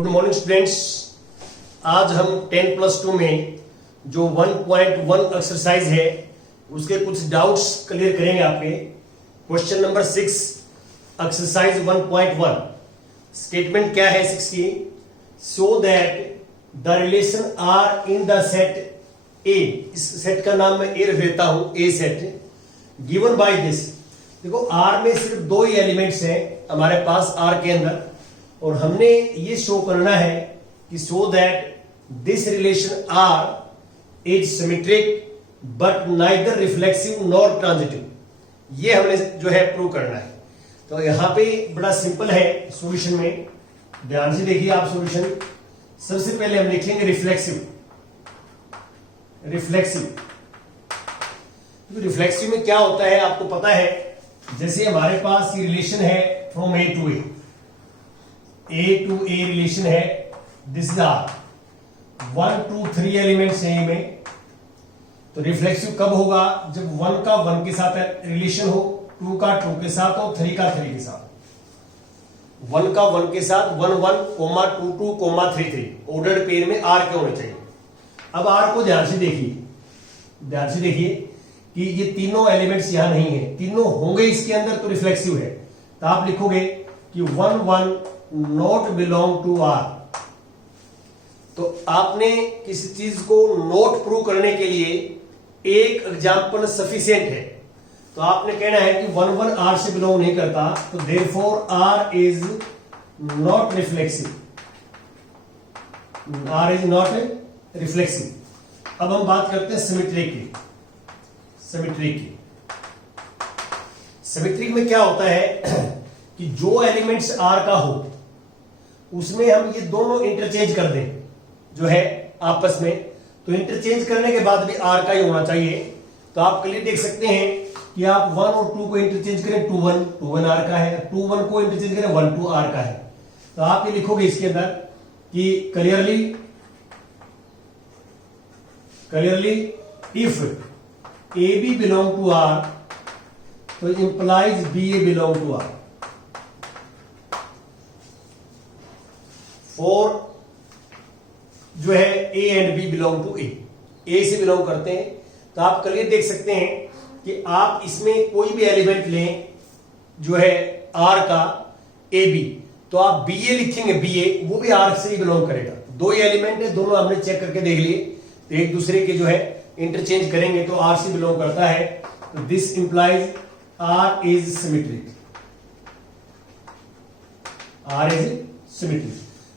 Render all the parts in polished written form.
Good morning students. आज हम 10+2 में जो 1.1 एक्सरसाइज है उसके कुछ डाउट्स क्लियर करेंगे आपके। क्वेश्चन नंबर 6 एक्सरसाइज 1.1 स्टेटमेंट क्या है 6 की? So that the relation R in the set A, इस सेट का नाम मैं ए रख देता हूं, A set, given by this. देखो आर में सिर्फ दो ही एलिमेंट्स हैं हमारे पास आर के अंदर, और हमने ये शो करना है कि so that this relation R is symmetric but neither reflexive nor transitive. ये हमने जो है प्रूव करना है। तो यहां पे बड़ा सिंपल है सॉल्यूशन में, ध्यान से देखिए आप सॉल्यूशन। सबसे पहले हम लिखेंगे रिफ्लेक्सिव। रिफ्लेक्सिव में क्या होता है आपको पता है, जैसे हमारे पास ये रिलेशन है from A to A relation है, दिस इज आर, 1 2 3 एलिमेंट्स हैं में। तो रिफ्लेक्सिव कब होगा? जब 1 का 1 के साथ रिलेशन हो, 2 का 2 के साथ हो, 3 का 3 के साथ। 1 का 1 के साथ 1 1 2 2 3 3 ऑर्डर्ड पेयर में आर के होने चाहिए। अब आर को ध्यान से देखिए कि ये तीनों एलिमेंट्स यहां नहीं है, तीनों होंगे इसके अंदर तो रिफ्लेक्सिव है। तो आप लिखोगे कि 1 1 नॉट बिलोंग टू आर। तो आपने किसी चीज को नोट प्रूव करने के लिए एक एग्जाम्पल सफिशिएंट है। तो आपने कहना है कि 1 1 आर से बिलोंग नहीं करता, तो therefore R is not reflexive. R is not reflexive. अब हम बात करते हैं सिमेट्रिक की। सिमेट्रिक में क्या होता है कि जो एलिमेंट्स आर का हो उसमें हम ये दोनों इंटरचेंज कर दें जो है आपस में, तो इंटरचेंज करने के बाद भी आर का ही होना चाहिए। तो आप क्लियर देख सकते हैं कि आप 1 और 2 को इंटरचेंज करें, 2 1 आर का है, 2 1 को इंटरचेंज करें, 1 2 आर का है। तो आप ये लिखोगे इसके अंदर कि clearly if A B belong to R तो implies B A belong to R. For जो है A and B belong to A से बिलोंग करते हैं। तो आप क्लियर देख सकते हैं कि आप इसमें कोई भी एलिमेंट लें जो है आर का ए बी, तो आप बी ए लिखेंगे, बी ए वो भी आर से ही बिलोंग करेगा। दो ही एलिमेंट है, दोनों हमने चेक करके देख लिए, तो एक दूसरे के जो है इंटरचेंज करेंगे तो आर से बिलोंग करता है। तो this implies R is symmetric.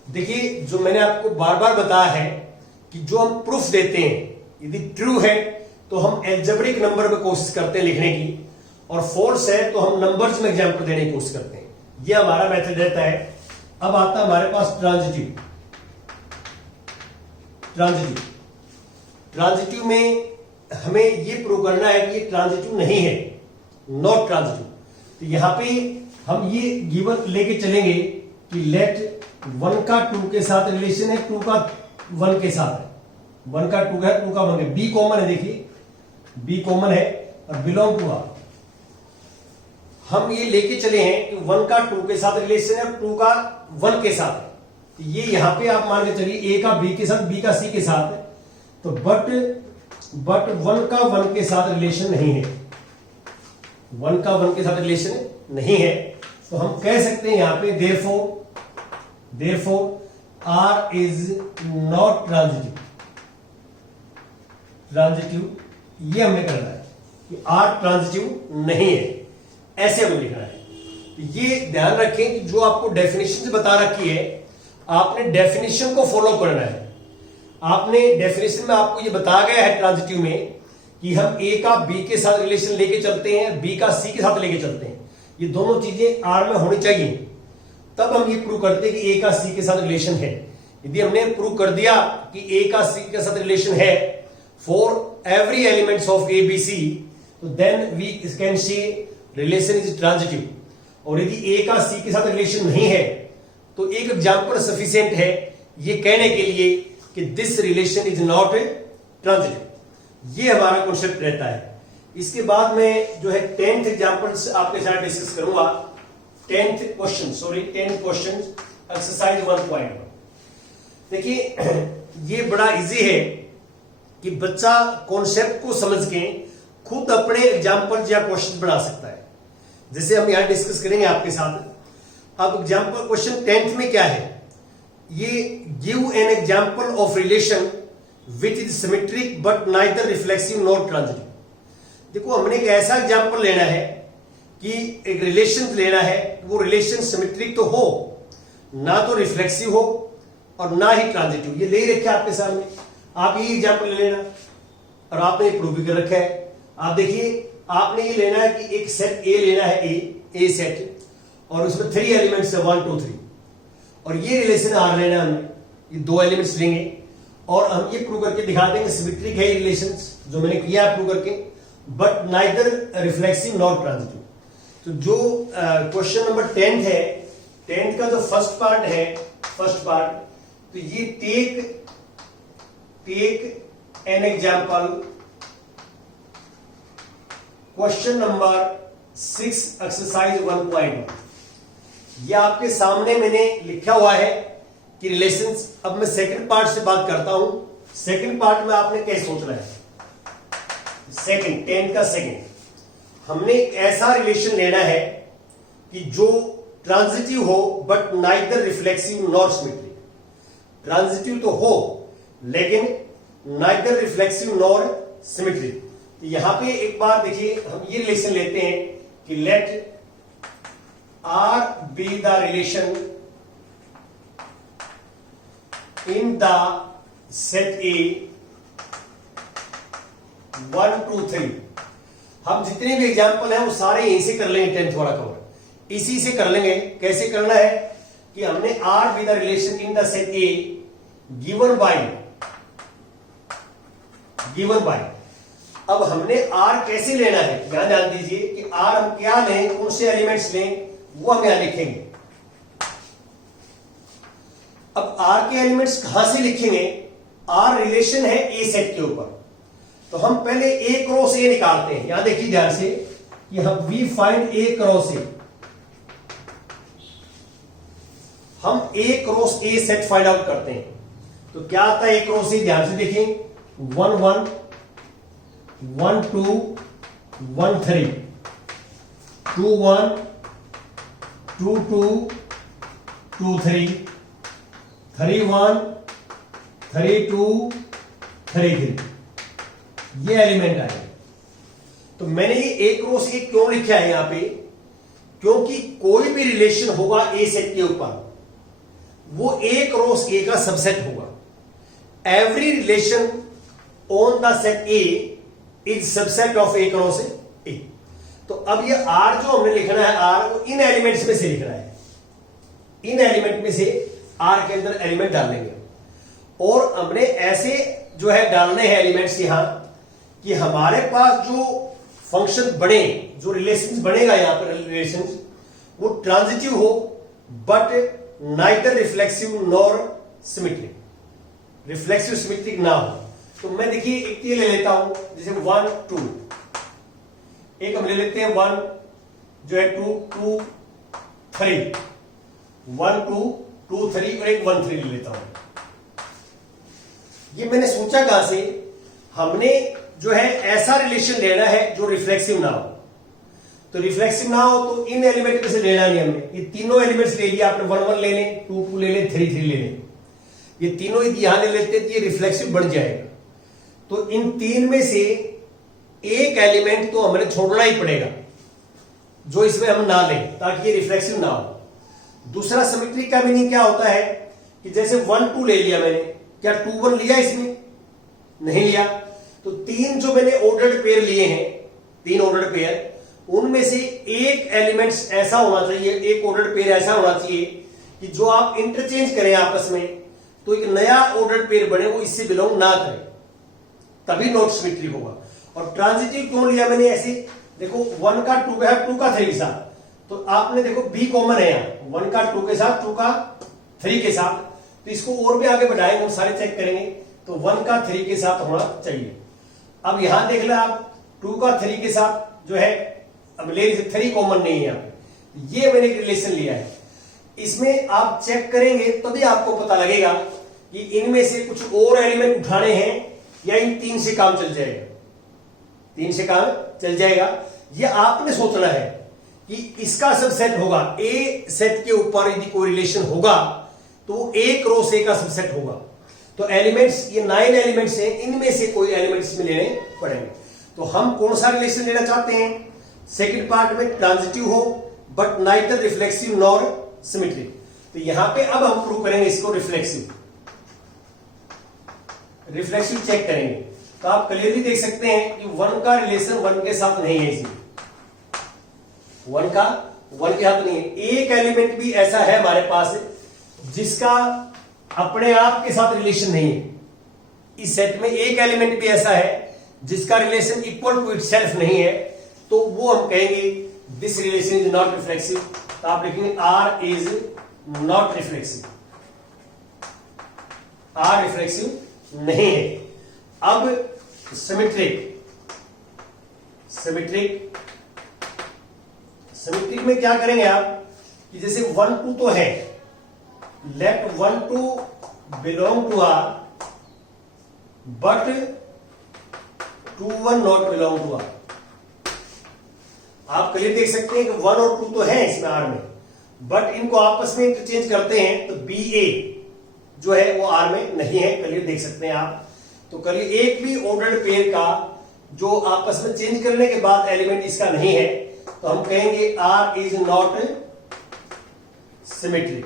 देखिए जो मैंने आपको बार बार बताया है कि जो हम प्रूफ देते हैं यदि ट्रू है तो हम एल्जेब्रिक नंबर में कोशिश करते हैं लिखने की, और फॉल्स है तो हम नंबर्स में एग्जांपल देने की कोशिश करते हैं। यह हमारा मेथड रहता है। अब आता है हमारे पास ट्रांजिटिव में हमें यह प्रूव करना है कि ये ट्रांजिटिव नहीं है, नॉट ट्रांजिटिव। तो यहां पे हम ये गिवन लेके चलेंगे कि लेट 1 का 2 के साथ रिलेशन है, 2 का 1 के साथ है, 1 का 2 है, 2 का 1 है, बी कॉमन है, देखिए बी कॉमन है और बिलोंग टू आर। हम ये लेके चले हैं कि 1 का 2 के साथ रिलेशन है, 2 का 1 के साथ है। तो ये यहां पे आप मान के चलिए ए का बी के साथ, बी का सी के साथ है। तो बट 1 का 1 के साथ रिलेशन नहीं है, 1 का 1 के साथ रिलेशन नहीं है। तो हम कह सकते हैं यहां पे therefore R is not transitive. ये हमने करना है कि आर ट्रांजिटिव नहीं है, ऐसे हमें लिखना है। तो ये ध्यान रखें कि जो आपको डेफिनेशन बता रखी है आपने डेफिनेशन को फॉलो करना है। आपने डेफिनेशन में आपको ये बताया गया है ट्रांजिटिव में कि हम ए का बी के साथ रिलेशन लेके चलते हैं, बी का सी के साथ लेके चलते हैं। ये दोनों चीजें आर में होनी चाहिए, तब हम ये प्रूव करते हैं कि ए का सी के साथ रिलेशन है। यदि हमने प्रूव कर दिया कि ए का सी के साथ रिलेशन है for every elements of A B C, तो then we can see relation is transitive. और यदि ए का सी के साथ रिलेशन नहीं है तो एक एग्जाम्पल सफिशिएंट है ये कहने के लिए कि this relation is not transitive. ये हमारा कॉन्सेप्ट रहता है। इसके बाद में जो है 10th एग्जाम्पल्स आपके साथ डिस्कस करूंगा। 10th question exercise 1.1। देखिए ये बड़ा इजी है कि बच्चा कॉन्सेप्ट को समझ के खुद अपने एग्जाम्पल या क्वेश्चन बना सकता है, जैसे हम यहां डिस्कस करेंगे आपके साथ। अब एग्जाम्पल क्वेश्चन 10th में क्या है, ये give an example of relation which is symmetric but neither reflexive nor transitive. देखो हमने एक ऐसा एग्जाम्पल लेना है कि एक रिलेशन लेना है, वो रिलेशन सिमेट्रिक तो हो, ना तो रिफ्लेक्सिव हो और ना ही ट्रांजिटिव। ये ले ही रखा है आपके सामने, आप ये एग्जाम्पल ले लेना और आपने प्रूव भी कर रखा है। आप देखिए आपने ये लेना है कि एक सेट ए लेना है, ए सेट, और उसमें 3 एलिमेंट्स है 1 2 3, और ये रिलेशन आर लेना है हमें, ये 2 एलिमेंट्स लेंगे और हम ये प्रूव करके दिखा देंगे सिमेट्रिक है रिलेशंस, जो मैंने किया प्रूव करके, but neither reflexive nor transitive. तो जो क्वेश्चन नंबर 10 है, 10th का जो फर्स्ट पार्ट है, फर्स्ट पार्ट, तो ये take an example question number 6 exercise 1.1। ये आपके सामने मैंने लिखा हुआ है कि रिलेशंस। अब मैं सेकंड पार्ट से बात करता हूं। सेकंड पार्ट में आपने क्या सोचना है, सेकंड 10 का सेकंड, हमने ऐसा रिलेशन लेना है कि जो ट्रांजिटिव हो but neither reflexive nor symmetric. Transitive तो हो लेकिन नाइदर रिफ्लेक्सिव नॉर सिमेट्रिक। यहां पे एक बार देखिए, हम ये रिलेशन लेते हैं कि let R be the relation in the set A 1 2 3। हम जितने भी एग्जाम्पल हैं वो सारे यहीं से कर लेंगे, 10th वाला कवर इसी से कर लेंगे। कैसे करना है कि हमने are be the relation in the set A given by. अब हमने आर कैसे लेना है, यहां ध्यान दीजिए कि आर हम क्या लें, कौन से एलिमेंट्स लें, वो हम यहां लिखेंगे। अब आर के एलिमेंट्स कहां से लिखेंगे, आर रिलेशन है ए सेट के ऊपर, तो हम पहले ए क्रॉस ए निकालते हैं। यहां देखिए ध्यान से कि हम we find A cross A, हम A cross A set find out करते हैं। तो क्या आता है ए क्रॉस ए, ध्यान से देखिए 1 1 1 2 1 3 2 1 2 2 2 3 3 1 3 2 3 3, ये एलिमेंट आए। तो मैंने ये ए क्रॉस ए क्यों लिखा है यहां पे, क्योंकि कोई भी रिलेशन होगा ए सेट के ऊपर वो ए क्रॉस ए का सबसेट होगा। Every relation on the set A is subset of A cross ए। तो अब ये आर जो हमने लिखना है, आर को इन एलिमेंट्स में से लिखना है, इन एलिमेंट में से आर के अंदर एलिमेंट डालेंगे। और हमने ऐसे जो है डालने हैं एलिमेंट्स यहां कि हमारे पास जो फंक्शन बने, जो रिलेशन बनेगा यहां पर रिलेशन, वो ट्रांजिटिव हो but neither reflexive nor symmetric, reflexive symmetric ना हो। तो मैं देखिए एक ये ले लेता हूं, जैसे 1 2, एक हम ले लेते हैं 1 जो है 2 2 3, 1 2 2 3 और एक 1 3 ले लेता हूं। ये मैंने सोचा कहां से, हमने जो है ऐसा रिलेशन लेना है जो रिफ्लेक्सिव ना हो। तो रिफ्लेक्सिव ना हो तो इन एलिमेंट में से लेना नहीं हमने, ये तीनों एलिमेंट्स ले लिया आपने, 1 1 ले लें, 2 2 ले लें, 3 3 ले लें, ये तीनों यहां ले लेते हैं तो ये रिफ्लेक्सिव बन जाएगा। तो इन 3 में से एक एलिमेंट तो हमें छोड़ना ही पड़ेगा जो इसमें हम ना लें, ताकि ये रिफ्लेक्सिव ना हो। दूसरा सिमेट्रिक का मीनिंग क्या होता है कि जैसे 1 2 ले लिया मैंने, क्या 2 1 लिया इसमें, नहीं लिया। तो 3 जो मैंने ऑर्डर्ड पेयर लिए हैं, 3 ऑर्डर्ड पेयर, उनमें से एक एलिमेंट्स ऐसा होना चाहिए, एक ऑर्डर्ड पेयर ऐसा होना चाहिए कि जो आप इंटरचेंज करें आपस में तो एक नया ऑर्डर्ड पेयर बने, वो इससे बिलोंग ना करे, तभी नॉट सिमेट्रिक होगा। और ट्रांजिटिव क्यों लिया मैंने ऐसे, देखो 1 का 2 का है, 2 का 3 के साथ, तो आपने देखो बी कॉमन है यहां, 1 का 2 के साथ, 2 का 3 के साथ, तो इसको और भी आगे बढ़ाएंगे, हम सारे चेक करेंगे, तो 1 का 3 के साथ होना चाहिए। अब यहां देख लो आप 2 का 3 के साथ जो है, अब ले 3 कॉमन नहीं है यहां पे, ये मैंने एक रिलेशन लिया है। इसमें आप चेक करेंगे तभी आपको पता लगेगा कि इनमें से कुछ और एलिमेंट उठाने हैं या इन तीन से काम चल जाएगा, तीन से काम चल जाएगा, ये आपने सोचना है कि इसका सबसेट होगा, ए सेट के ऊपर यदि कोई रिलेशन होगा तो वो एक रो से का सबसेट होगा। तो एलिमेंट्स, ये 9 एलिमेंट्स हैं, इनमें से कोई एलिमेंट्स में लेने पड़ेंगे। तो हम कौन सा रिलेशन लेना चाहते हैं? सेकंड पार्ट में ट्रांजिटिव हो but neither reflexive nor symmetric. तो यहां पे अब हम प्रूव करेंगे इसको रिफ्लेक्सिव चेक करेंगे। तो आप क्लियरली देख सकते हैं कि 1 का रिलेशन 1 के साथ नहीं है, इसमें 1 का 1 के साथ नहीं है। एक एलिमेंट भी ऐसा है हमारे पास जिसका अपने आप के साथ रिलेशन नहीं है। इस सेट में एक एलिमेंट भी ऐसा है जिसका रिलेशन इक्वल टू इटसेल्फ नहीं है, तो वो हम कहेंगे this relation is not reflexive. तो आप लिखेंगे R is not reflexive, R reflexive नहीं है। अब सिमेट्रिक में क्या करेंगे आप कि जैसे 1 2 तो है, let 1 2 belong to R but 2 1 not belong to R. आप क्लियर देख सकते हैं कि 1 और 2 तो है इसमें आर में, बट इनको आपस में इंटरचेंज करते हैं तो बी ए जो है वो आर में नहीं है। क्लियर देख सकते हैं आप। तो क्लियर एक भी ऑर्डर्ड पेयर का जो आपस में चेंज करने के बाद एलिमेंट इसका नहीं है, तो हम कहेंगे R is not symmetric,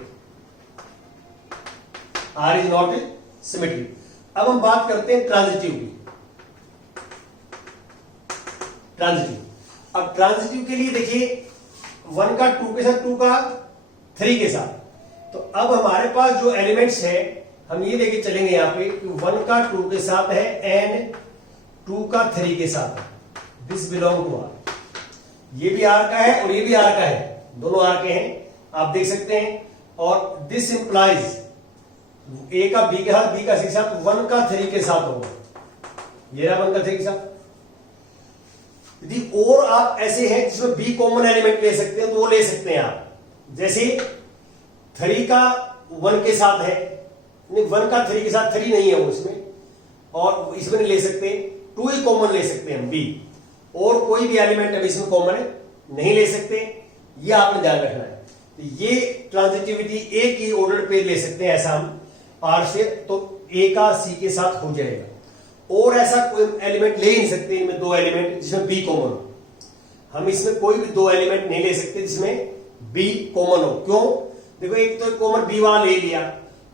R is not symmetric. अब हम बात करते हैं ट्रांजिटिव की। अब ट्रांजिटिव के लिए देखिए 1 का 2 के साथ, 2 का 3 के साथ। तो अब हमारे पास जो एलिमेंट्स है हम ये लेके चलेंगे यहां पे कि 1 का 2 के साथ है एंड 2 का 3 के साथ है। This belong to R. ये भी आर का है और ये भी आर का है, दोनों आर के हैं, आप देख सकते हैं। और दिस इंप्लाइज ए का बी के साथ, बी का सी के साथ, 1 का 3 के साथ होगा। ये रहा 1 का 3 के साथ। यदि और आप ऐसे हैं जिसमें बी कॉमन एलिमेंट ले सकते हैं तो वो ले सकते हैं आप। जैसे 3 का 1 के साथ है, 1 का 3 के साथ 3 नहीं है वो इसमें, और इसमें नहीं ले सकते। 2 ही कॉमन ले सकते हैं हम बी, और कोई भी एलिमेंट अब इसमें कॉमन नहीं ले सकते। ये आपने ध्यान रखना है। तो ये ट्रांजिटिविटी एक ही ऑर्डर पे ले सकते हैं ऐसा हम आर से, तो ए का सी के साथ हो जाएगा। और ऐसा कोई एलिमेंट ले ही नहीं सकते इनमें 2 एलिमेंट जिसमें बी कॉमन हो। हम इसमें कोई भी 2 एलिमेंट नहीं ले सकते जिसमें बी कॉमन हो। क्यों? देखो एक तो कॉमन बी वहां ले लिया,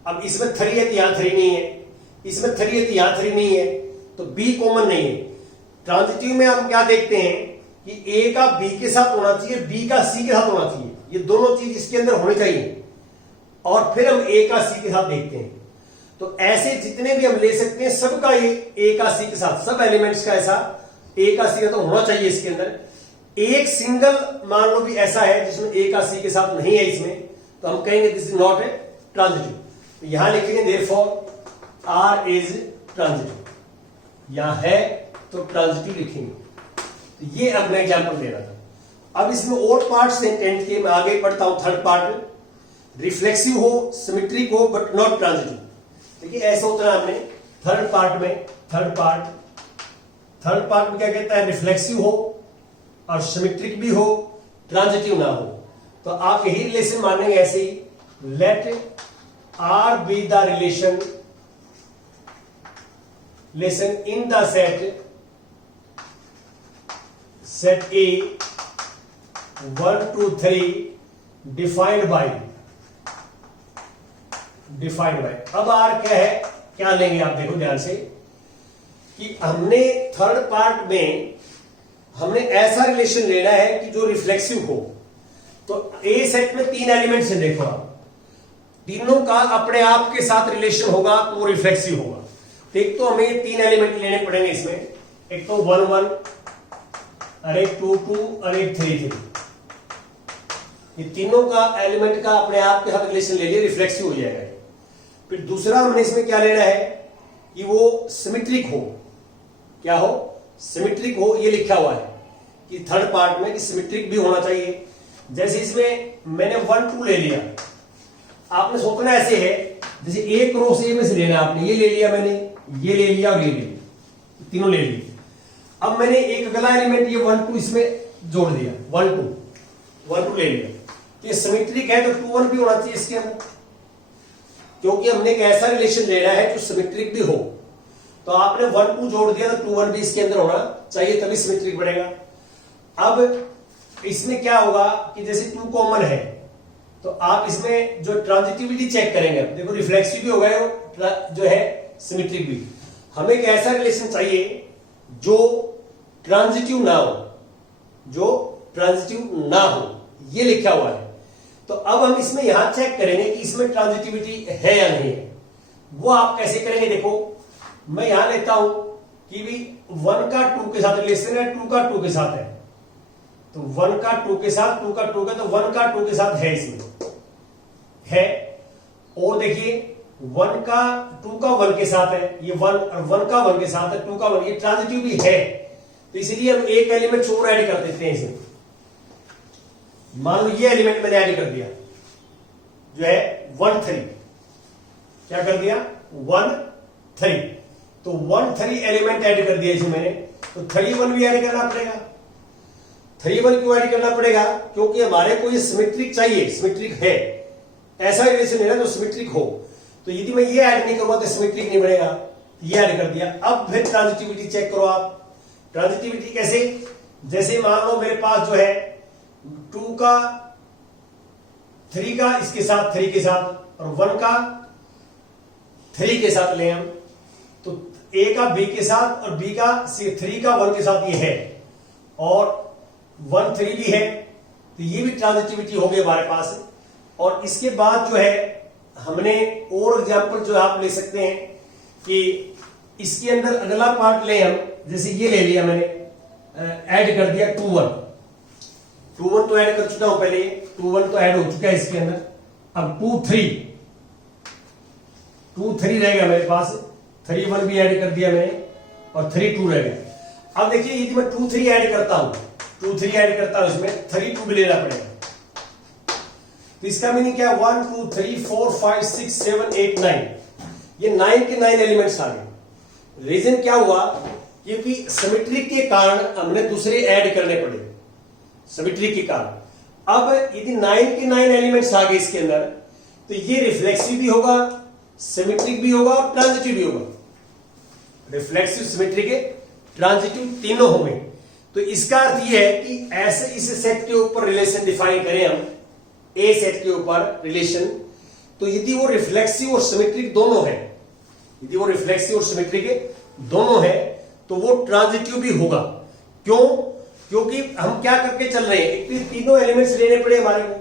अब इसमें 3 है तो यहां 3 नहीं है, इसमें 3 है तो यहां 3 नहीं है, तो बी कॉमन नहीं है। ट्रांजिटिव में हम क्या देखते हैं कि ए का बी के साथ होना चाहिए, बी का सी के साथ होना चाहिए, ये दोनों चीज इसके अंदर होनी चाहिए, और फिर हम ए का सी के साथ देखते हैं। तो ऐसे जितने भी हम ले सकते हैं सबका ये ए का सी के साथ, सब एलिमेंट्स का ऐसा ए का सी का तो होना चाहिए इसके अंदर। एक सिंगल मान लो भी ऐसा है जिसमें ए का सी के साथ नहीं है इसमें, तो हम कहेंगे this is not a transitive. तो यहां लिखेंगे देयरफॉर आर इज ट्रांजिटिव, यहां है तो ट्रांजिटिव लिखेंगे। तो ये अब मैं एग्जांपल दे रहा था। अब इसमें और पार्ट्स हैं टेंथ के, मैं आगे पढ़ता हूं। थर्ड पार्ट, रिफ्लेक्सिव हो, सिमेट्रिक हो बट नॉट ट्रांजिटिव। देखिए ऐसा होता है हमने थर्ड पार्ट में, थर्ड पार्ट में क्या कहता है, रिफ्लेक्सिव हो और सिमेट्रिक भी हो, ट्रांजिटिव ना हो। तो आप यही रिलेशन मानेंगे ऐसे ही, let R be the relation in the set A 1 2 3 defined by. अब आर क्या है, क्या लेंगे आप देखो ध्यान से कि हमने थर्ड पार्ट में हमने ऐसा रिलेशन लेना है कि जो रिफ्लेक्सिव हो। तो ए सेट में 3 एलिमेंट्स हैं, देखो आप, तीनों का अपने आप के साथ रिलेशन होगा तो वो रिफ्लेक्सिव होगा। तो एक तो हमें 3 एलिमेंट लेने पड़ेंगे इसमें, एक तो 1 1 और एक 2 2 और एक 3 3। ये तीनों का एलिमेंट का अपने आप के साथ रिलेशन ले लिए, रिफ्लेक्सिव हो जाएगा। फिर दूसरा हमने इसमें क्या लेना है कि वो सिमेट्रिक हो। क्या हो? सिमेट्रिक हो। ये लिखा हुआ है कि थर्ड पार्ट में कि सिमेट्रिक भी होना चाहिए। जैसे इसमें मैंने 1 2 ले लिया, आपने सोचना ऐसे है जैसे ए क्रॉस ए में से लेना आपने, ये ले लिया मैंने, ये ले लिया और ये ले लिया, तीनों ले लिए। अब मैंने एक अगला एलिमेंट ये 1 2 इसमें जोड़ दिया, 1 2 ले लिया, तो ये सिमेट्रिक है, तो 2 1 भी होना चाहिए इसके अंदर, क्योंकि हमने एक ऐसा रिलेशन लेना है जो सिमेट्रिक भी हो। तो आपने 1 2 जोड़ दिया तो 2 1 भी इसके अंदर होना चाहिए, तभी सिमेट्रिक बनेगा। अब इसमें क्या होगा कि जैसे 2 कॉमन है, तो आप इसमें जो ट्रांजिटिविटी चेक करेंगे, देखो रिफ्लेक्सिव भी होगा जो है सिमेट्रिक भी। हमें एक ऐसा रिलेशन चाहिए जो ट्रांजिटिव ना हो, जो ट्रांजिटिव ना हो, ये लिखा हुआ है। तो अब हम इसमें यहां चेक करेंगे कि इसमें ट्रांजिटिविटी है या नहीं है। वो आप कैसे करेंगे, देखो मैं यहां लेता हूं कि भी 1 का 2 के साथ रिलेशन है, 2 का 2 के साथ है, तो 1 का 2 के साथ, 2 का 2 का, तो 1 का 2 के साथ है, इसमें है। और देखिए 1 का 2 का 1 के साथ है, ये 1 का 1 के साथ है, 2 का 1, ये ट्रांजिटिव भी है। तो इसीलिए हम एक एलिमेंट और ऐड कर देते हैं इसमें। मान लो ये एलिमेंट मैंने ऐड कर दिया जो है 1 3, क्या कर दिया 1 3, तो 1 3 एलिमेंट ऐड कर दिया इसमें मैंने, तो 3 1 भी ऐड करना पड़ेगा। 3 1 क्यों ऐड करना पड़ेगा, क्योंकि हमारे को ये सिमेट्रिक चाहिए, सिमेट्रिक है, ऐसा रिलेशन है ना जो सिमेट्रिक हो। तो यदि मैं ये ऐड नहीं करूंगा तो सिमेट्रिक नहीं बनेगा, ये ऐड कर दिया। अब फिर ट्रांजिटिविटी चेक करो आप। ट्रांजिटिविटी कैसे, जैसे मान लो मेरे पास जो है 2 का 3 का इसके साथ 3 के साथ और 1 का 3 के साथ ले हम, तो A का B के साथ और B का 3 का 1 के साथ ये है, और 1 3 भी है, तो ये भी ट्रांजिटिविटी हो गई हमारे पास। और इसके बाद जो है हमने और एग्जांपल जो आप ले सकते हैं कि इसके अंदर अगला पार्ट ले हम, जैसे ये ले लिया मैंने, ऐड कर दिया 2 1, 2 1 तो ऐड कर चुका हूं पहले, 2 1 तो ऐड हो चुका है इसके अंदर। अब 2 3 रहेगा मेरे पास, 3 1 भी ऐड कर दिया मैंने और 3 2 रह गया। अब देखिए यदि मैं 2 3 ऐड करता हूं, 2 3 ऐड करता हूं, इसमें 3 2 भी लेना पड़ेगा। तो इसका मीनिंग क्या है, 1 2 3 4 5 6 7 8 9, ये 9 के 9 एलिमेंट्स आ गए। रीजन क्या हुआ, क्योंकि सिमेट्रिक के कारण हमने दूसरे ऐड करने पड़े, सिमेट्रिक के कारण। अब यदि 9 के 9 एलिमेंट्स आ गए इसके अंदर, तो ये रिफ्लेक्सिव भी होगा, सिमेट्रिक भी होगा और ट्रांजिटिव भी होगा। रिफ्लेक्सिव, सिमेट्रिक, ट्रांजिटिव तीनों होंगे। तो इसका अर्थ यह है कि ऐसे इस सेट के ऊपर रिलेशन डिफाइन करें हम, ए सेट के ऊपर रिलेशन, तो यदि वो रिफ्लेक्सिव और सिमेट्रिक दोनों है, यदि वो रिफ्लेक्सिव और सिमेट्रिक दोनों है, तो वो ट्रांजिटिव भी होगा। क्यों, क्योंकि हम क्या करके चल रहे हैं, एक तो तीनों एलिमेंट्स लेने पड़े हमारे को।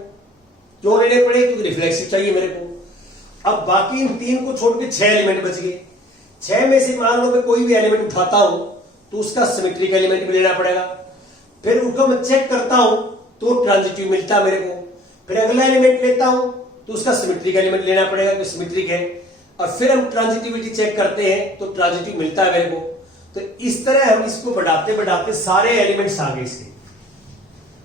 क्यों लेने पड़े, क्योंकि रिफ्लेक्सिव चाहिए मेरे को। अब बाकी इन 3 को छोड़ के 6 एलिमेंट बच गए। 6 में से मान लो मैं कोई भी एलिमेंट उठाता हूं तो उसका सिमेट्रिक एलिमेंट भी लेना पड़ेगा, फिर उनको मैं चेक करता हूं तो ट्रांजिटिव मिलता है मेरे को, फिर अगला एलिमेंट लेता हूं तो उसका सिमेट्रिक एलिमेंट लेना पड़ेगा कि सिमेट्रिक है, और फिर हम ट्रांजिटिविटी चेक करते हैं तो ट्रांजिटिव मिलता है मेरे को। तो इस तरह हम इसको बढ़ाते बढ़ाते सारे एलिमेंट्स आ गए इसके,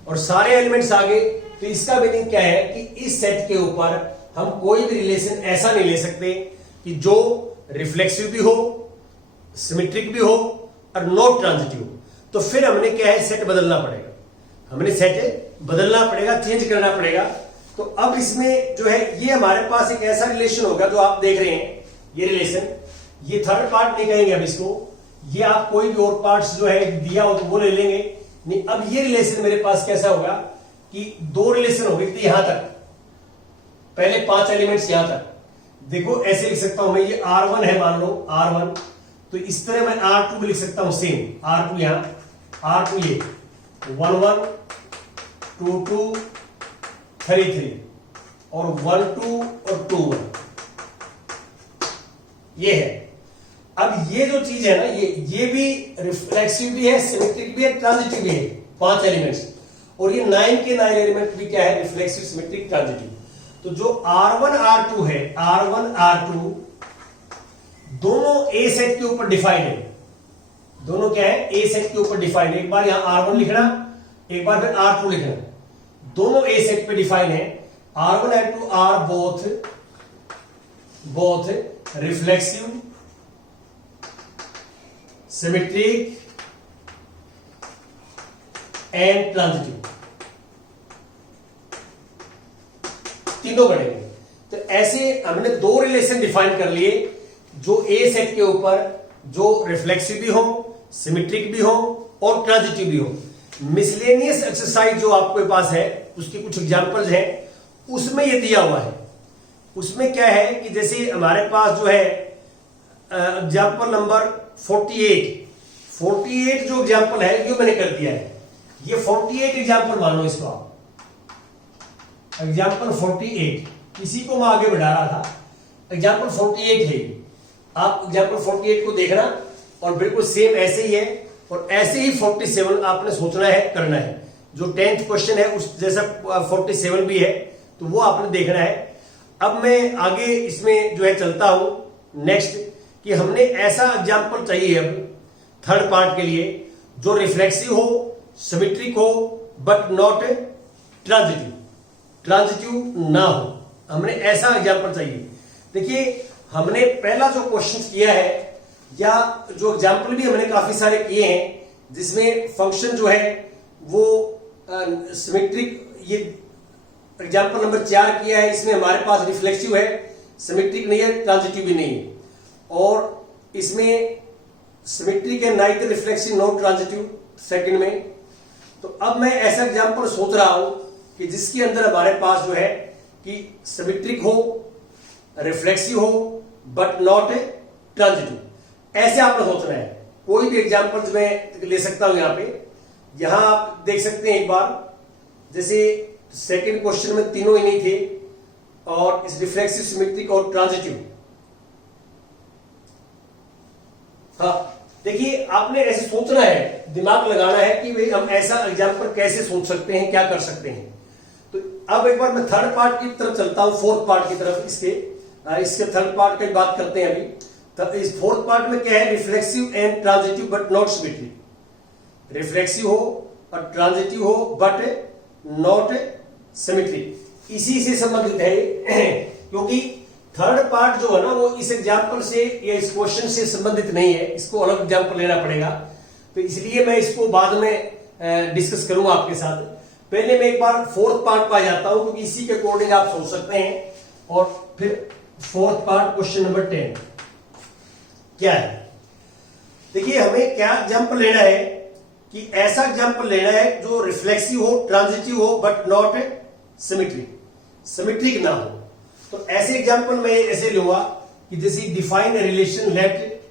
और सारे एलिमेंट्स आ गए। तो इसका मीनिंग क्या है कि इस सेट के ऊपर हम कोई भी रिलेशन ऐसा नहीं ले सकते कि जो रिफ्लेक्सिव भी हो, सिमेट्रिक भी हो और नॉट ट्रांजिटिव। तो फिर हमने क्या है, सेट बदलना पड़ेगा, हमने सेट बदलना पड़ेगा, चेंज करना पड़ेगा। तो अब इसमें जो है ये हमारे पास एक ऐसा रिलेशन होगा जो आप देख रहे हैं, ये रिलेशन, ये थर्ड पार्ट नहीं कहेंगे अब इसको, ये आप कोई भी और पार्ट्स जो है दिया हो तो वो ले लेंगे। नहीं, अब ये रिलेशन मेरे पास कैसा होगा कि 2 रिलेशन हो गए थे यहां तक, पहले 5 एलिमेंट्स यहां तक। देखो ऐसे लिख सकता हूं मैं, ये R1 है मान लो, R1, तो इस तरह मैं R2 भी लिख सकता हूं, सेम R2 यहां, R2 ये 1 1 2 2 3 3 और 1 2 और 2 1, ये है। अब ये जो चीज है ना, ये भी रिफ्लेक्सिव भी है, सिमेट्रिक भी है, ट्रांजिटिव भी है, 5 एलिमेंट्स। और ये 9 के 9 एलिमेंट भी क्या है, रिफ्लेक्सिव, सिमेट्रिक, ट्रांजिटिव। तो जो R1 R2 है, R1 R2 दोनों ए सेट के ऊपर डिफाइंड है, दोनों क्या है, ए सेट के ऊपर डिफाइंड है। एक बार यहां R1 लिखना, एक बार फिर R2 लिखना, दोनों ए सेट पे डिफाइन है। R1 R2 are both both reflexive, symmetric and transitive, तीनों बढ़ेंगे। तो ऐसे हमने दो रिलेशन डिफाइन कर लिए, जो ए सेट के ऊपर जो रिफ्लेक्सिव भी हो, सिमेट्रिक भी हो और ट्रांजिटिव भी हो। मिसलेनियस एक्सरसाइज जो आपके पास है, उसके कुछ एग्जांपल्स हैं, उसमें ये दिया हुआ है। उसमें क्या है कि जैसे हमारे पास जो है एग्जांपल नंबर 48 जो एग्जांपल है ये मैंने कर दिया है। ये 48 एग्जांपल मान लो इसको आप, एग्जांपल 48, इसी को मैं आगे बढ़ा रहा था। एग्जांपल 48 है, आप एग्जांपल 48 को देखना और बिल्कुल सेम ऐसे ही है, और ऐसे ही 47 आपने सोचना है, करना है। जो 10th क्वेश्चन है उस जैसा 47 भी है, तो वो आपने देखना है। अब मैं आगे इसमें जो है चलता हूं नेक्स्ट, कि हमने ऐसा एग्जांपल चाहिए अब थर्ड पार्ट के लिए जो रिफ्लेक्सिव हो, सिमेट्रिक हो, बट नॉट ट्रांजिटिव ना हो। हमने ऐसा एग्जांपल चाहिए। देखिए हमने पहला जो क्वेश्चन किया है, या जो एग्जांपल भी हमने काफी सारे किए हैं, जिसमें फंक्शन जो है वो सिमेट्रिक, ये एग्जांपल नंबर 4 किया है, इसमें हमारे पास रिफ्लेक्सिव है, सिमेट्रिक नहीं है, ट्रांजिटिव भी नहीं है, और इसमें सिमेट्रिक है, neither reflexive not transitive second में। तो अब मैं ऐसा एग्जांपल सोच रहा हूं कि जिसके अंदर हमारे पास जो है कि सिमेट्रिक हो, रिफ्लेक्सिव हो, बट नॉट ट्रांजिटिव। ऐसे आपने सोचना है। कोई भी एग्जांपल्स मैं ले सकता हूं यहां पे। यहां आप देख सकते हैं एक बार, जैसे सेकंड क्वेश्चन में तीनों ही नहीं थे, और इस रिफ्लेक्सिव, सिमेट्रिक और ट्रांजिटिव। हाँ देखिए, आपने ऐसे सोचना है, दिमाग लगाना है कि भाई हम ऐसा एग्जांपल कैसे सोच सकते हैं, क्या कर सकते हैं। तो अब एक बार मैं थर्ड पार्ट की तरफ चलता हूं, फोर्थ पार्ट की तरफ। इसके थर्ड पार्ट की बात करते हैं अभी। तो इस फोर्थ पार्ट में क्या है, reflexive and transitive but not symmetric. Reflexive हो और ट्रांजिटिव हो बट नॉट सिमेट्रिक। इसी से संबंधित है क्योंकि थर्ड पार्ट जो है ना, वो इस एग्जाम्पल से या इस क्वेश्चन से संबंधित नहीं है, इसको अलग एग्जाम्पल लेना पड़ेगा। तो इसलिए मैं इसको बाद में डिस्कस करूंगा आपके साथ। पहले मैं एक बार फोर्थ पार्ट पर आ जाता हूं, क्योंकि इसी के अकॉर्डिंग आप सोच सकते हैं। और फिर फोर्थ पार्ट, क्वेश्चन नंबर 10 क्या है। देखिए हमें क्या एग्जाम्पल लेना है, कि ऐसा एग्जाम्पल लेना है जो रिफ्लेक्सिव हो, ट्रांजिटिव हो, बट नॉट सिमेट्रिक ना हो। तो ऐसे एग्जाम्पल मैं ऐसे लूंगा कि जैसे define a relation, let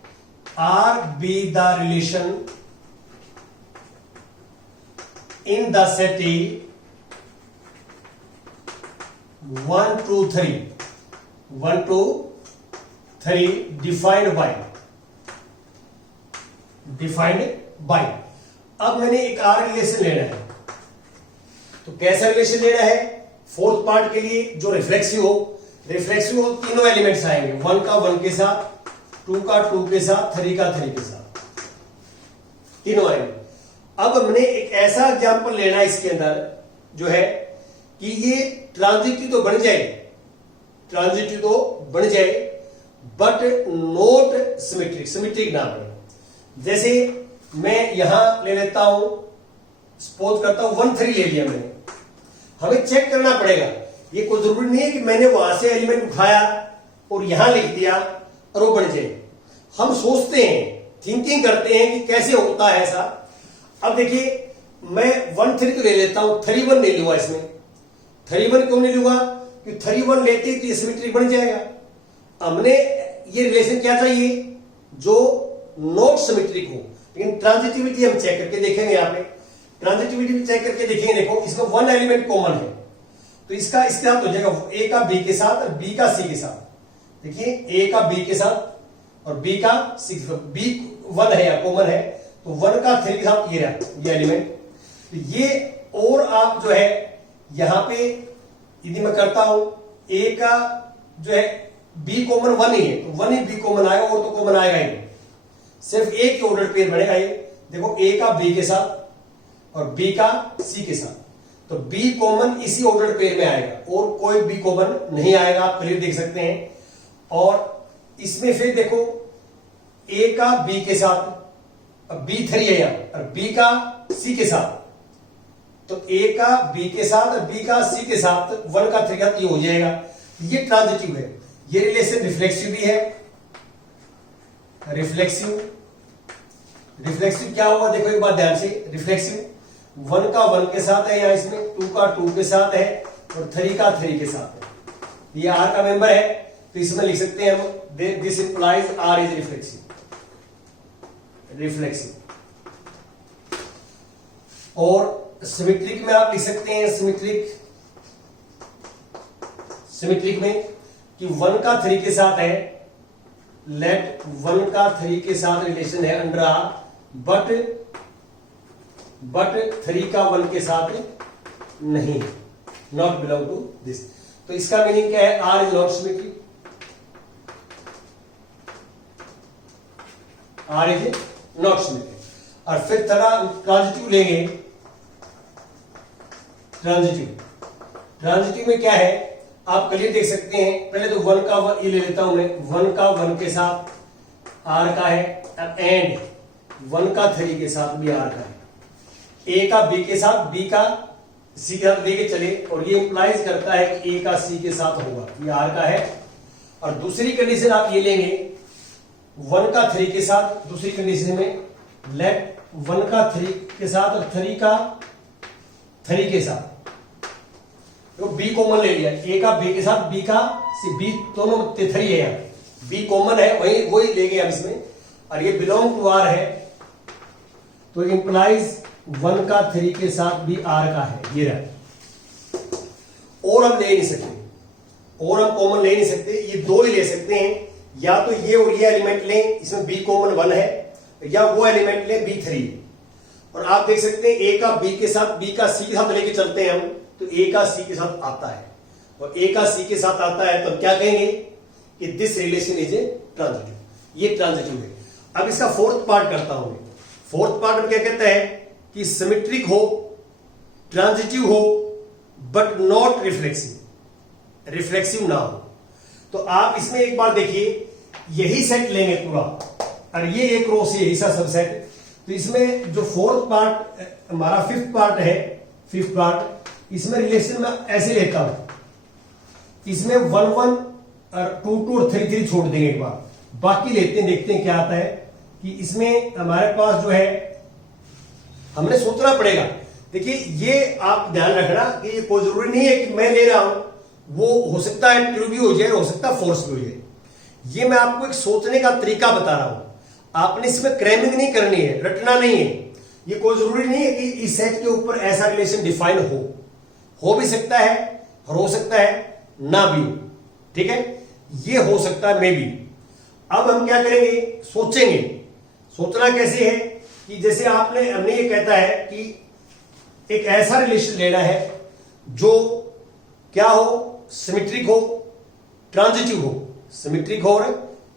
R be the relation in the set A 1 2 3 defined by. अब मैंने एक आर रिलेशन लेना है। तो कैसा रिलेशन लेना है फोर्थ पार्ट के लिए, जो रिफ्लेक्सिव हो। तीनों एलिमेंट्स आएंगे, 1 का 1 के साथ, 2 का 2 के साथ, 3 का 3 के साथ, तीनों आएंगे। अब हमने एक ऐसा एग्जांपल लेना है इसके अंदर जो है कि ये ट्रांजिटिव तो बन जाए, बट नॉट सिमेट्रिक ना बने। जैसे मैं यहां ले लेता हूं, सपोज करता हूं 1 3 ले लिया मैंने। हमें चेक करना पड़ेगा, ये कोई जरूरी नहीं है कि मैंने वहां से एलिमेंट उठाया और यहां लिख दिया और वो बन जाए। हम सोचते हैं, थिंकिंग करते हैं कि कैसे होता है ऐसा। अब देखिए मैं 1 3 तो ले लेता हूं, 3 1 ले लूंगा। इसमें 3 1 क्यों नहीं लूंगा, क्योंकि 3 1 लेते तो ये सिमेट्रिक बन जाएगा। हमने ये रिलेशन क्या चाहिए, जो नॉट सिमेट्रिक हो। लेकिन ट्रांजिटिविटी हम चेक करके देखेंगे, यहां पे ट्रांजिटिविटी चेक करके देखेंगे। देखो इसमें 1 एलिमेंट कॉमन है, तो इसका हो जाएगा ए का बी के साथ और बी का सी के साथ। देखिए ए का बी के साथ और बी का सी, बी 1 है या कॉमन है, तो 1 का 3 के साथ ये रहा, ये एलिमेंट। तो ये, और आप जो है यहां पे यदि मैं करता हूं, ए का जो है बी कॉमन 1 ही है, तो 1 ही बी कॉमन आएगा, और तो कॉमन आएगा ही, सिर्फ ए के ऑर्डर पेयर बनेगा ये। देखो ए का बी के साथ और बी का सी के साथ, तो B कॉमन इसी ऑर्डर पेयर में आएगा, और कोई B कॉमन नहीं आएगा। आप क्लियर देख सकते हैं। और इसमें फिर देखो ए का बी के साथ, अब B3 है यहां, और B का C के साथ, तो A का B के साथ और B का C के साथ 1 का 3 का ये हो जाएगा। ये ट्रांजिटिव है, ये रिलेशन रिफ्लेक्सिव भी है। रिफ्लेक्सिव क्या होगा देखो एक बार ध्यान से, रिफ्लेक्सिव 1 का 1 के साथ है, यहां इसमें 2 का 2 के साथ है और 3 का 3 के साथ है। ये R का मेंबर है, तो इसमें लिख सकते हैं हम this implies R is reflexive. और सिमेट्रिक में आप लिख सकते हैं, सिमेट्रिक में कि 1 का 3 के साथ है, लेट 1 का 3 के साथ रिलेशन है अंडर R, बट 3 का 1 के साथ नहीं, नॉट बिलोंग टू दिस। तो इसका मीनिंग क्या है? R is not symmetric, R is not symmetric. और फिर थोड़ा ट्रांजिटिव लेंगे। ट्रांजिटिव में क्या है आप क्लियर देख सकते हैं। पहले तो 1 का 1 ये ले लेता हूं मैं, 1 का 1 के साथ R का है, एंड 1 का 3 के साथ भी R का है। A का B के साथ, B का C के साथ लेके चले, और ये इंप्लाइज करता है कि A का C के साथ होगा, ये R का है। और दूसरी कंडीशन आप ये लेंगे 1 का 3 के साथ, दूसरी कंडीशन में लेट 1 का 3 के साथ और 3 का 3 के साथ, तो B कॉमन ले लिया, A का B के साथ, B का C, B दोनों 3 है यहाँ, B कॉमन है, वही ले गए हम इसमें, और ये बिलोंग टू R है, तो इंप्लाइज 1 का 3 के साथ भी R का है, ये रहा। और हम ले नहीं सकते, और हम कॉमन ले नहीं सकते, ये दो ही ले सकते हैं, या तो ये और ये एलिमेंट लें, इसमें B कॉमन 1 है, या वो एलिमेंट लें B3। और आप देख सकते हैं A का B के साथ, B का C के साथ लेके चलते हैं हम, तो A का C के साथ आता है, और A का C के साथ आता है, तो क्या कहेंगे कि this relation is a transitive, ये ट्रांजिटिव है। अब इसका फोर्थ पार्ट करता हूं मैं। फोर्थ पार्ट में क्या कहता है कि सिमेट्रिक हो, ट्रांजिटिव हो, बट नॉट रिफ्लेक्सिव ना हो। तो आप इसमें एक बार देखिए, यही सेट लेंगे पूरा, और ये एक रो से यही सा सबसेट। तो इसमें जो फोर्थ पार्ट हमारा फिफ्थ पार्ट, इसमें रिलेशन में ऐसे लेता हूं, इसमें 1 1 और 2 2 और 3 3 छोड़ देंगे एक बार, बाकी लेते हैं, देखते हैं क्या आता है। कि इसमें हमारे पास जो है हमने सोचना पड़ेगा। देखिए ये आप ध्यान रखना कि ये कोई जरूरी नहीं है कि मैं ले रहा हूं, वो हो सकता है ट्रू भी हो जाए, हो सकता है फोर्स भी हो जाए। ये मैं आपको एक सोचने का तरीका बता रहा हूं, आपने इसमें क्रैमिंग नहीं करनी है, रटना नहीं है। ये कोई जरूरी नहीं है कि इस सेट के ऊपर ऐसा रिलेशन डिफाइन हो भी सकता है और हो सकता है ना भी हो, ठीक है, ये हो सकता है मे बी। अब हम क्या करेंगे, सोचेंगे। सोचना कैसे है कि जैसे हमने ये कहता है कि एक ऐसा रिलेशन लेना है जो क्या हो, सिमेट्रिक हो, ट्रांजिटिव हो, सिमेट्रिक हो और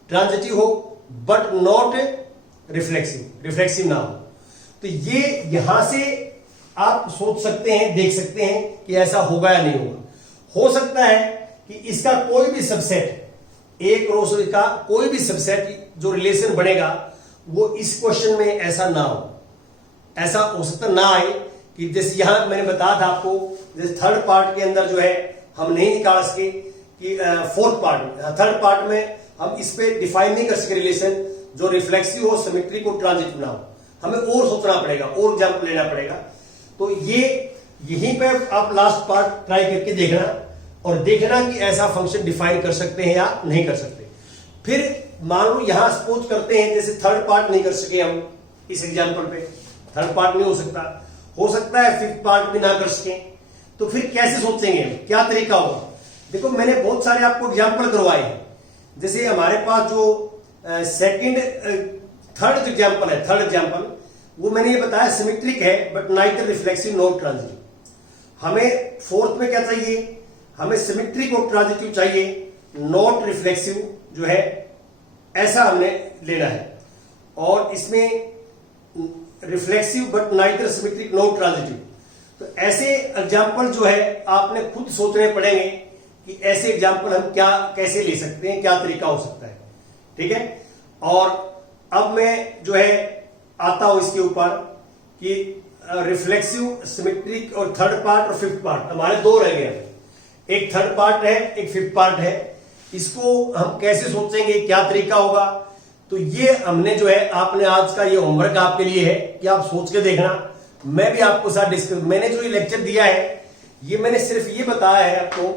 ट्रांजिटिव हो, बट नॉट रिफ्लेक्सिव ना हो। तो ये यहां से आप सोच सकते हैं, देख सकते हैं कि ऐसा होगा या नहीं होगा। हो सकता है कि इसका कोई भी सबसेट, एक रो का कोई भी सबसेट जो रिलेशन बनेगा वो इस क्वेश्चन में ऐसा ना हो, ऐसा हो सकता ना आए। कि जैसे यहां मैंने बताया था आपको, जैसे थर्ड पार्ट के अंदर जो है हम नहीं निकाल सके कि फोर्थ पार्ट, थर्ड पार्ट में हम इस पे डिफाइन नहीं कर सके रिलेशन जो रिफ्लेक्सिव हो, सिमेट्रिक हो, ट्रांजिटिव ना हो। हमें और सोचना पड़ेगा, और एग्जाम्पल लेना पड़ेगा। तो ये यहीं पे आप लास्ट पार्ट ट्राई करके देखना, और देखना कि ऐसा फंक्शन डिफाइन कर सकते हैं या नहीं कर सकते। फिर मान लो यहां सपोज करते हैं जैसे थर्ड पार्ट नहीं कर सके हम, इस एग्जाम्पल पे थर्ड पार्ट नहीं हो सकता है फिफ्थ पार्ट भी ना कर सके, तो फिर कैसे सोचेंगे, क्या तरीका होगा। देखो मैंने बहुत सारे आपको एग्जाम्पल करवाए हैं। जैसे हमारे पास जो थर्ड एग्जाम्पल है, थर्ड एग्जाम्पल वो मैंने ये बताया सिमेट्रिक है but neither reflexive not transitive. हमें फोर्थ में क्या चाहिए, हमें सिमेट्रिक और ट्रांजिटिव चाहिए, नॉट रिफ्लेक्सिव जो है ऐसा हमने लेना है। और इसमें reflexive but neither symmetric not transitive. तो ऐसे एग्जाम्पल जो है आपने खुद सोचने पड़ेंगे कि ऐसे एग्जाम्पल हम क्या कैसे ले सकते हैं, क्या तरीका हो सकता है। ठीक है, और अब मैं जो है आता हूं इसके ऊपर कि रिफ्लेक्सिव, सिमेट्रिक और थर्ड पार्ट और फिफ्थ पार्ट हमारे दो रह गए। एक थर्ड पार्ट है, एक फिफ्थ पार्ट है। इसको हम कैसे सोचेंगे, क्या तरीका होगा, तो ये हमने जो है आपने आज का ये होमवर्क आपके लिए है कि आप सोच के देखना। मैं भी आपको साथ डिस्कस, मैंने जो ये लेक्चर दिया है ये मैंने सिर्फ ये बताया है आपको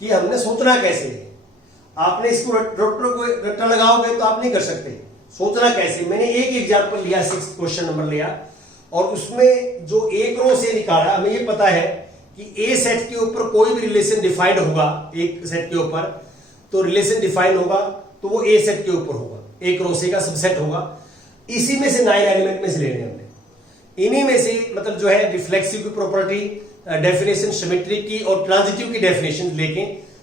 कि हमने सोचना कैसे है। आपने इसको रट्टा लगाओगे तो आप नहीं कर सकते। सोचना कैसे, मैंने एक एग्जाम्पल लिया, 6 क्वेश्चन नंबर लिया और उसमें जो एक रो से निकाला, हमें ये पता है कि ए सेट के ऊपर कोई भी रिलेशन डिफाइंड होगा, एक सेट के ऊपर तो रिलेशन डिफाइन होगा तो वो ए सेट के ऊपर होगा, एक रो से का सबसेट होगा। इसी में से 9 एलिमेंट में से लेने हमने, इन्हीं में से मतलब जो है रिफ्लेक्सिव की प्रॉपर्टी, डेफिनेशन, सिमेट्रिक की और ट्रांजिटिव की डेफिनेशन लेके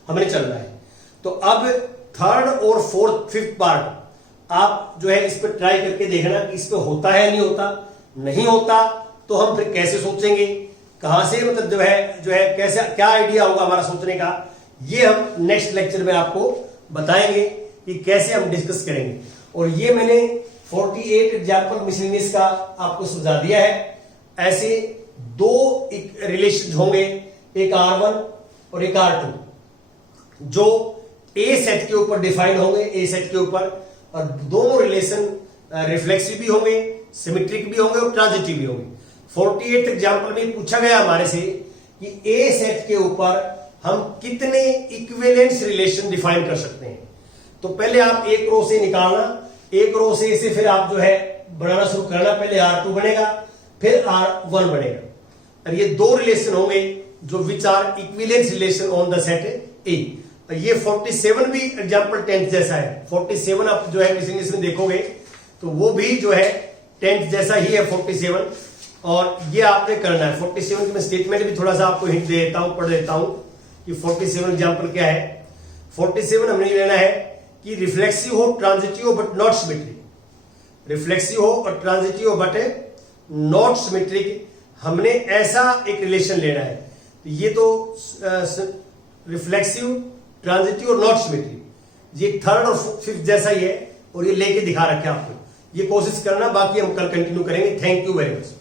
हमने चलना है। तो अब थर्ड और फोर्थ, फिफ्थ पार्ट आप जो है इस पर ट्राई करके देखना कि इस पर होता है नहीं होता। नहीं होता तो हम फिर कैसे सोचेंगे, कहां से मतलब जो है कैसे, क्या आइडिया होगा हमारा सोचने का, ये हम नेक्स्ट लेक्चर में आपको बताएंगे कि कैसे हम डिस्कस करेंगे। और ये मैंने 48 एग्जाम्पल मिसलेनियस का आपको समझा दिया है। ऐसे दो रिलेशन होंगे, एक R1 और एक R2, जो ए सेट के ऊपर डिफाइन होंगे, ए सेट के ऊपर, और दोनों रिलेशन रिफ्लेक्सिव भी होंगे, सिमेट्रिक भी होंगे और ट्रांजिटिव भी होंगे। 48 एग्जाम्पल में पूछा गया हमारे से कि ए सेट के ऊपर हम कितने इक्विवेलेंस रिलेशन डिफाइन कर सकते हैं। तो पहले आप एक रो से निकालना, एक रो से फिर आप जो है बनाना शुरू करना। पहले R2 बनेगा, फिर R1 बनेगा, और ये दो रिलेशन होंगे जो which are equivalence relation on the set A. ये 47 भी एग्जाम्पल 10th जैसा है। 47 आप जो है मिसलेनियस में देखोगे तो वो भी जो है 10th जैसा ही है 47, और ये आपने करना है। 47 की मैं स्टेटमेंट भी थोड़ा सा आपको हिंट दे देता हूं, पढ़ देता हूं कि 47 एग्जाम्पल क्या है। 47 हमने लेना है कि रिफ्लेक्सिव हो, ट्रांजिटिव हो बट नॉट सिमेट्रिक, रिफ्लेक्सिव हो और ट्रांजिटिव हो बट नॉट सिमेट्रिक, हमने ऐसा एक रिलेशन लेना है। तो ये तो रिफ्लेक्सिव, ट्रांजिटिव और नॉट सिमेट्रिक, ये थर्ड और फिफ्थ जैसा ही है और ये लेके दिखा रखे आपको। ये कोशिश करना, बाकी हम कल कंटिन्यू करेंगे। Thank you very much.